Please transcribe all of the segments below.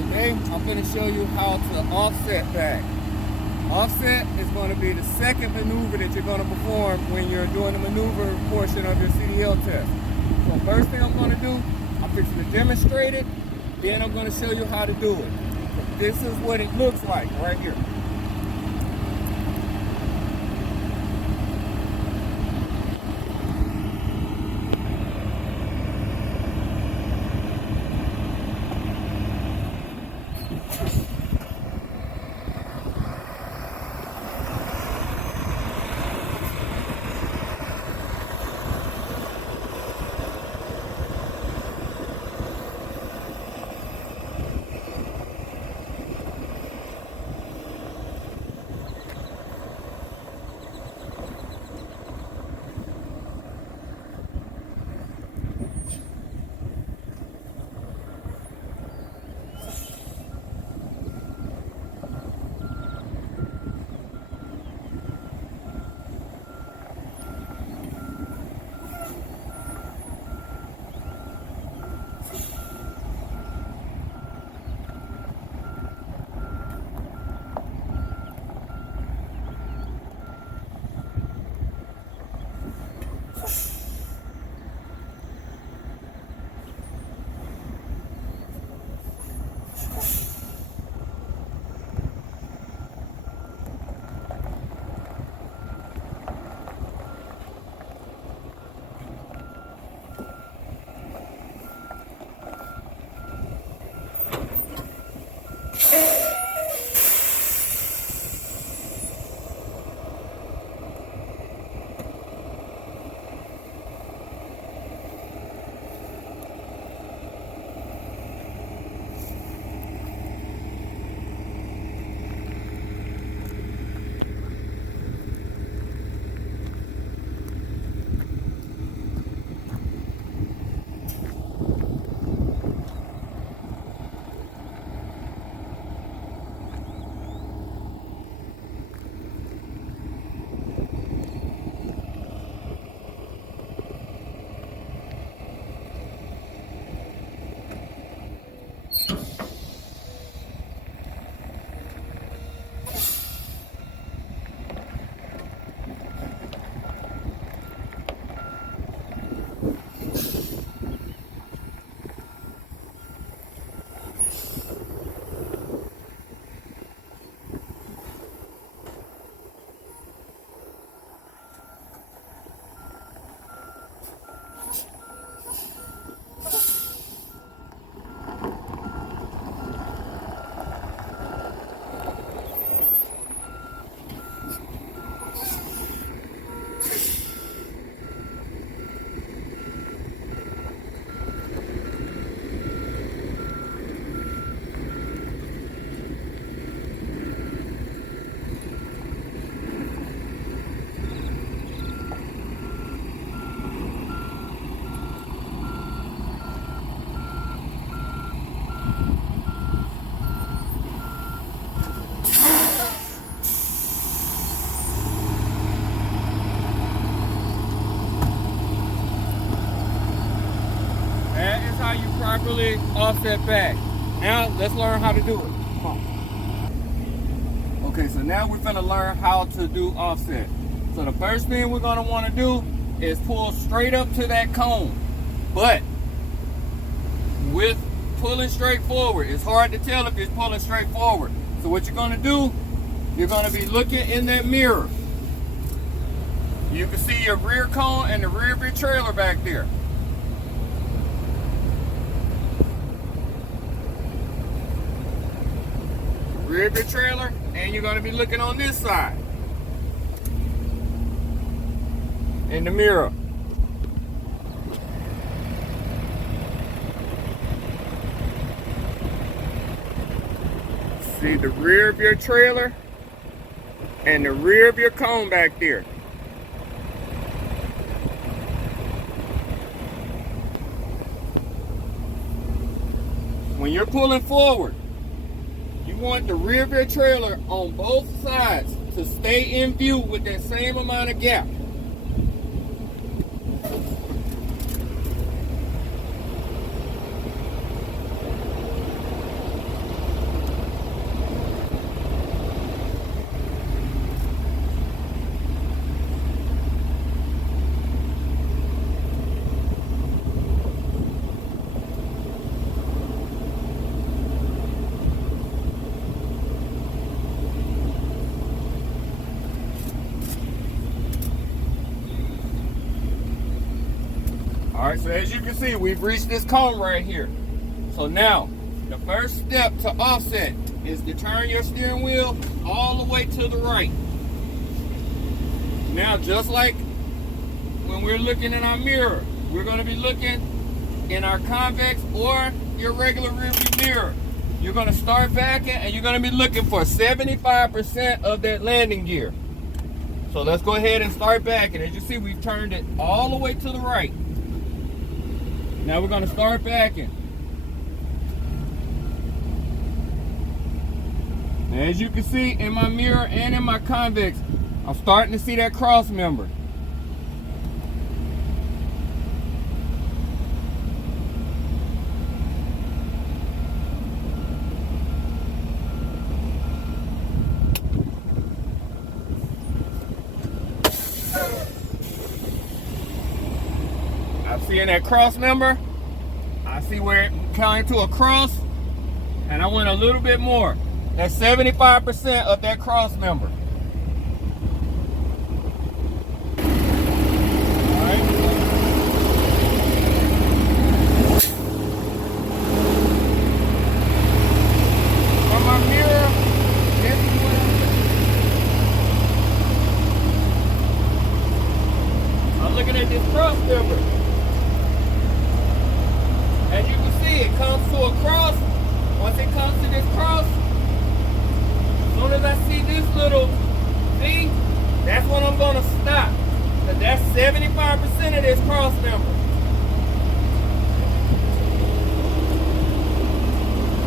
Today, I'm going to show you how to offset back. Offset is going to be the second maneuver that you're going to perform when you're doing the maneuver portion of your CDL test. So first thing I'm going to do, I'm fixing to demonstrate it, then I'm going to show you how to do it. So this is what it looks like right here. How you properly offset back. Now let's learn how to do it. Come on. Okay, so now we're gonna learn how to do offset. So the first thing we're gonna want to do is pull straight up to that cone, but with pulling straight forward. It's hard to tell if it's pulling straight forward. So what you're gonna do, you're gonna be looking in that mirror. You can see your rear cone and the rear of your trailer back there. Rear of your trailer, and you're going to be looking on this side in the mirror. See the rear of your trailer and the rear of your cone back there. When you're pulling forward, you want the rear of your trailer on both sides to stay in view with that same amount of gap. right, so as you can see, we've reached this cone right here. So now, the first step to offset is to turn your steering wheel all the way to the right. Now, just like when we're looking in our mirror, we're going to be looking in our convex or your regular rearview mirror. You're going to start backing and you're going to be looking for 75% of that landing gear. So let's go ahead and start backing. As you see, we've turned it all the way to the right. Now we're going to start backing. As you can see in my mirror and in my convex, I'm starting to see that cross member. I'm seeing that cross member. I see where it counted to a cross, and I went a little bit more. That's 75% of that cross member. All right. From my mirror, this is what I'm looking at this cross member. As you can see, it comes to a cross. Once it comes to this cross, as soon as I see this little thing, that's when I'm going to stop. Because that's 75% of this cross member.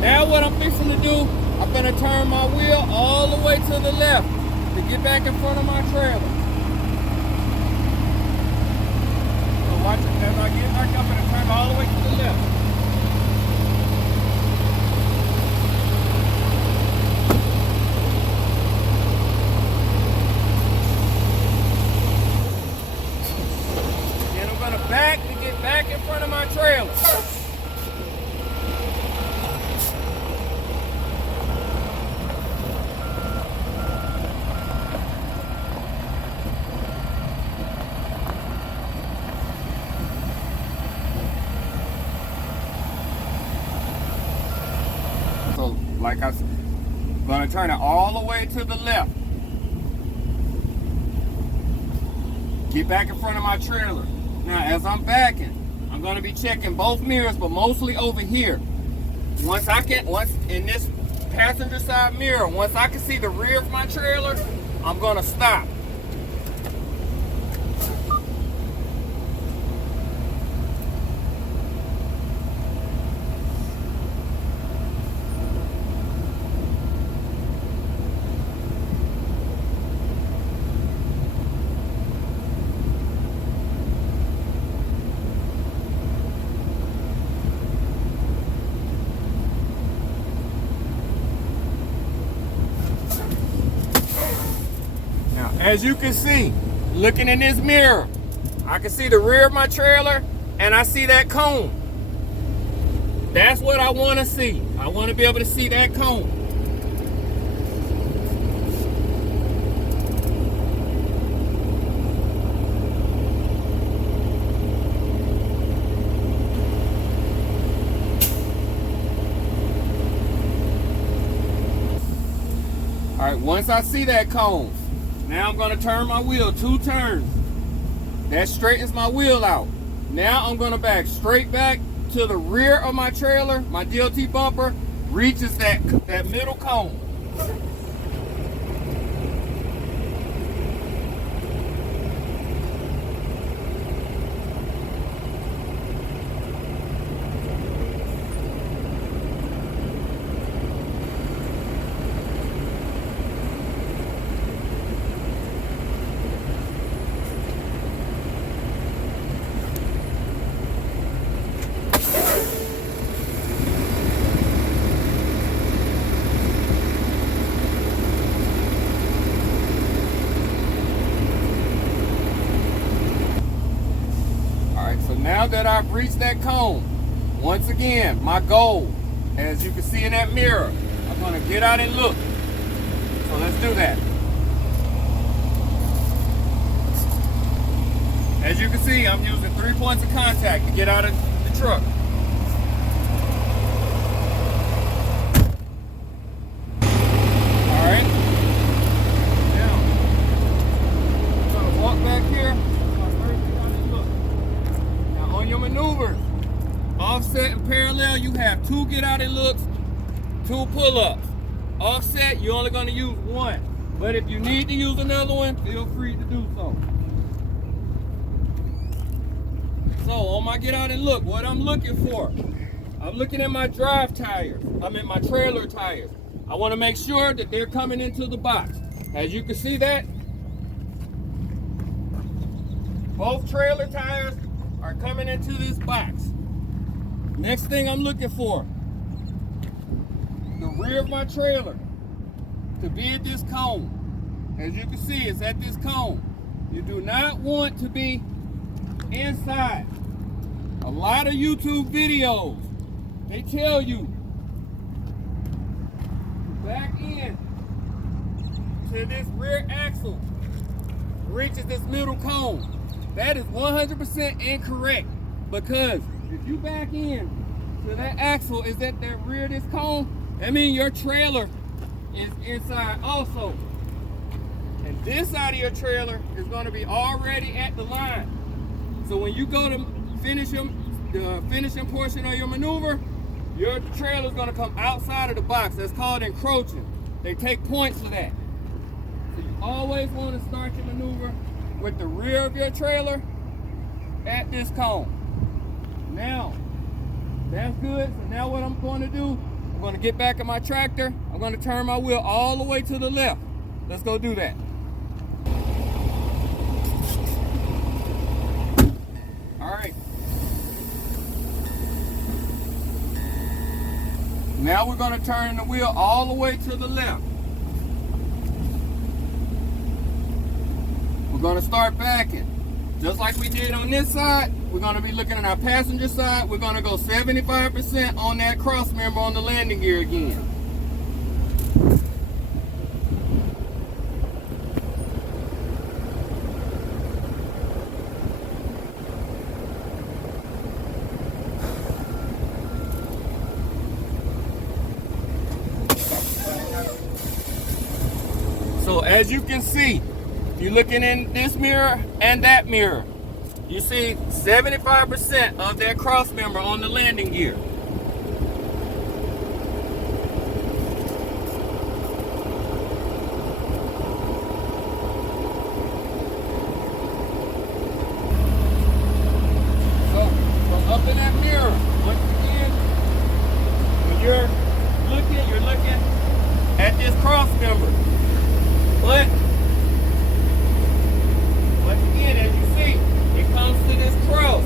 Now what I'm fixing to do, I'm going to turn my wheel all the way to the left to get back in front of my trailer. So watch it. As I get back, I'm going to turn all the way to the left. Back to get back in front of my trailer. So, like I said, I'm going to turn it all the way to the left. Get back in front of my trailer. Now, as I'm backing, I'm going to be checking both mirrors, but mostly over here. Once in this passenger side mirror, once I can see the rear of my trailer, I'm going to stop. As you can see, looking in this mirror, I can see the rear of my trailer and I see that cone. That's what I want to see. I want to be able to see that cone. All right, once I see that cone, now I'm going to turn my wheel 2 turns. That straightens my wheel out. Now I'm going to back straight back to the rear of my trailer. My DLT bumper reaches that middle cone. Now that I've reached that cone, once again, my goal, as you can see in that mirror, I'm going to get out and look. So let's do that. As you can see, I'm using 3 points of contact to get out of the truck. All right. Now, I'm gonna walk back here. Now on your maneuvers, offset and parallel, you have 2 get out and looks, 2 pull-ups. Offset, you're only gonna use 1. But if you need to use another one, feel free to do so. So on my get out and look, what I'm looking for, I'm looking at my drive tires. I'm in my trailer tires. I want to make sure that they're coming into the box. As you can see that, both trailer tires are coming into this box. Next thing I'm looking for, the rear of my trailer to be at this cone. As you can see, it's at this cone. You do not want to be inside. A lot of YouTube videos, they tell you back in to this rear axle reaches this middle cone. That is 100% incorrect, because if you back in to that axle is at the rear of this cone, that means your trailer is inside also. And this side of your trailer is going to be already at the line. So when you go to finish the finishing portion of your maneuver, your trailer is going to come outside of the box. That's called encroaching. They take points for that. So you always want to start your maneuver with the rear of your trailer at this cone. Now, that's good. So now what I'm going to do, I'm going to get back in my tractor. I'm going to turn my wheel all the way to the left. Let's go do that. All right. Now we're going to turn the wheel all the way to the left. We're going to start backing. Just like we did on this side, we're going to be looking at our passenger side. We're going to go 75% on that cross member on the landing gear again. So as you can see, you're looking in this mirror and that mirror, you see 75% of that cross member on the landing gear. So from up in that mirror, once again, when you're looking at this cross member. But once again, as you see, it comes to this cross.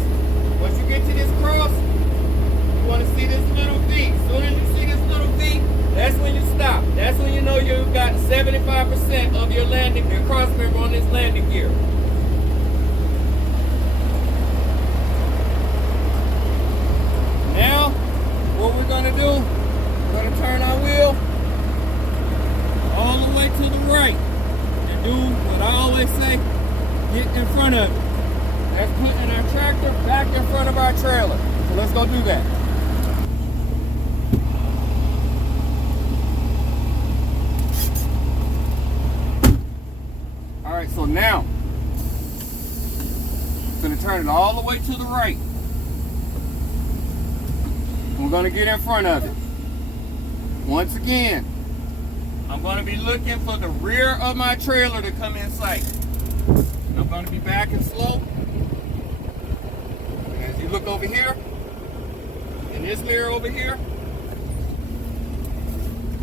Once you get to this cross, you want to see this little V. As soon as you see this little V, that's when you stop. That's when you know you've got 75% of your cross member on this landing gear. Now, what we're going to do, we're going to turn our wheel all the way to the right. Do what I always say, get in front of it. That's putting our tractor back in front of our trailer. So let's go do that. All right, so now, I'm gonna turn it all the way to the right. We're gonna get in front of it. Once again, I'm going to be looking for the rear of my trailer to come in sight. I'm going to be backing slow. As you look over here, in this mirror over here,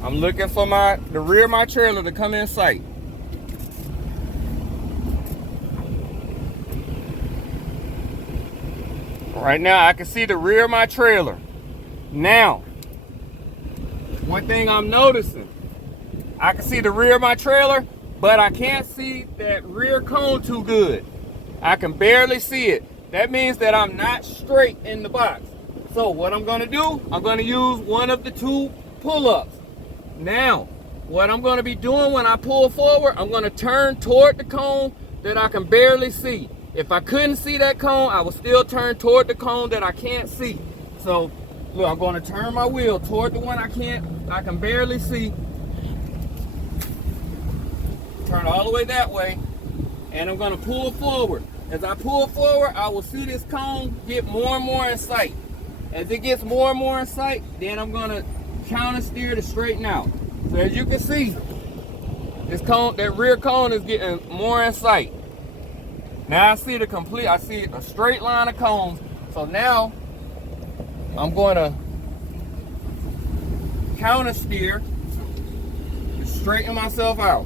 I'm looking for the rear of my trailer to come in sight. Right now, I can see the rear of my trailer. Now, one thing I'm noticing, I can see the rear of my trailer, but I can't see that rear cone too good. I can barely see it. That means that I'm not straight in the box. So what I'm going to do, I'm going to use one of the 2 pull-ups. Now, what I'm going to be doing when I pull forward, I'm going to turn toward the cone that I can barely see. If I couldn't see that cone, I would still turn toward the cone that I can't see. So look, I'm going to turn my wheel toward the one I can barely see. Turn all the way that way, and I'm going to pull forward. As I pull forward, I will see this cone get more and more in sight. As it gets more and more in sight, then I'm going to counter steer to straighten out. So as you can see, this cone, that rear cone is getting more in sight. Now I see a straight line of cones. So now I'm going to counter steer to straighten myself out.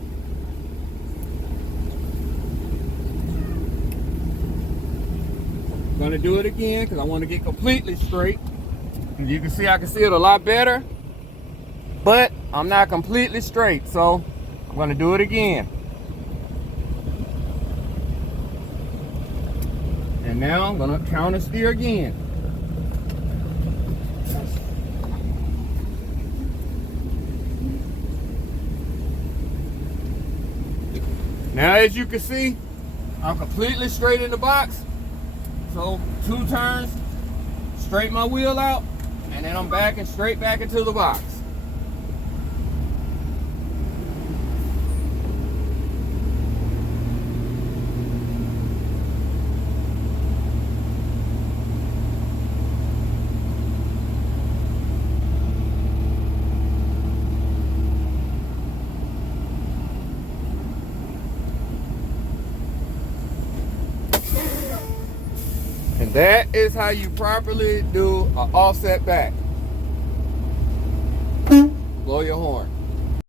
I'm going to do it again because I want to get completely straight. As you can see, I can see it a lot better, but I'm not completely straight, so I'm going to do it again. And now I'm going to counter steer again. Now as you can see, I'm completely straight in the box. So 2 turns, straighten my wheel out, and then I'm backing straight back into the box. And that is how you properly do an offset back. Blow your horn.